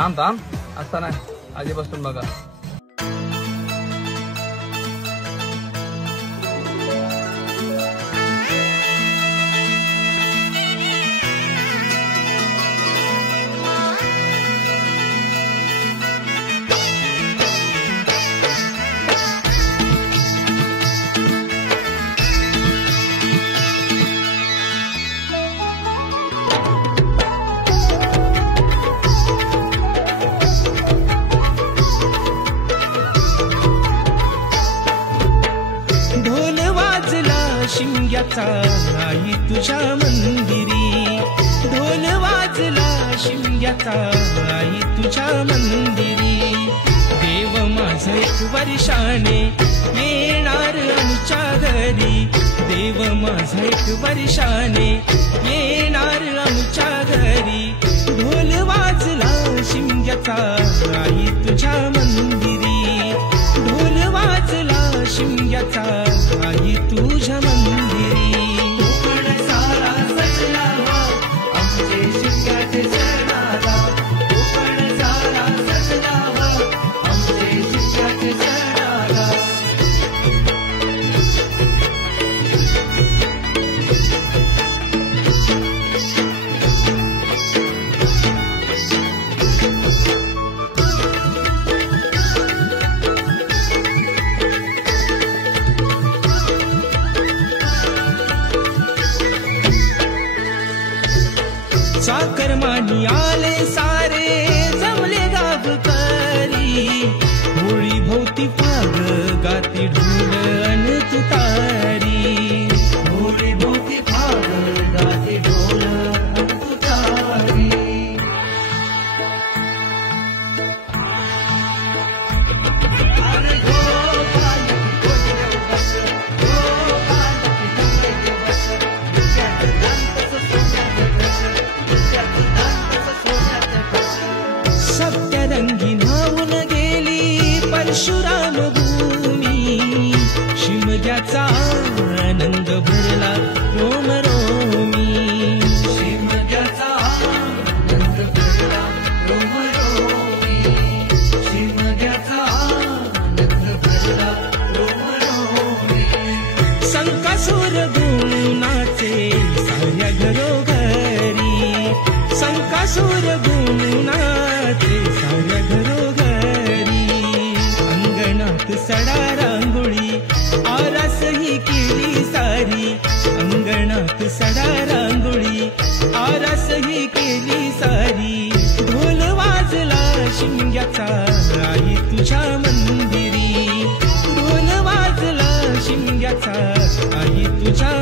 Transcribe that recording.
थांब थांब असता नाही आधीपासून बघा. शिमग्याचा आई तुझ्या मंदिरी, ढोल वाजला शिमग्याचा आई तुझ्या मंदिरी. देव माझा एक वर्षाने येणार आमच्या घरी, देव माझा एक वर्षाने येणार आमच्या घरी. ढोल वाजला शिमग्याचा आई तुझ्या मंदिरी, ढोल वाजला शिमग्याचा आई तुझ्या मंदिरी. कोकण सारा सजला आमचे शिमग्याचे सणाला, कोकण सारा सजला आमचे शिमग्याचे सणाला. चाकरमानी आले सारे जमले गावकरी, होळी भोवती फाग गाती ढोल अन तुतारी. होळी भोवती फाग गाती ढोल अन तुतारी. अरे गोपाल गोंधळ बस, गोपाल गोंधळ बस, मुक्याचं दांत सोन्याचं घस. सप्तरंगी न्हावून गेली परशुराम भूमी, शिमग्याचा आनंद भरला रोम रोमी. शिमग्याचा आनंद भरला रोम रोमी, शिमग्याचा आनंद भरला रोम रोमी. संकासूर गुणाचे साऱ्या घरोघरी, संकासूर गुणाचे साऱ्या घरोघरी. अंगणात सडा रांगोळी आरास ही केली सारी, अंगणात सडा रांगोळी आरास ही केली सारी. ढोल वाजला शिमग्याचा आई तुझ्या मंदिरी, ढोल वाजला शिमग्याचा आई तुझ्या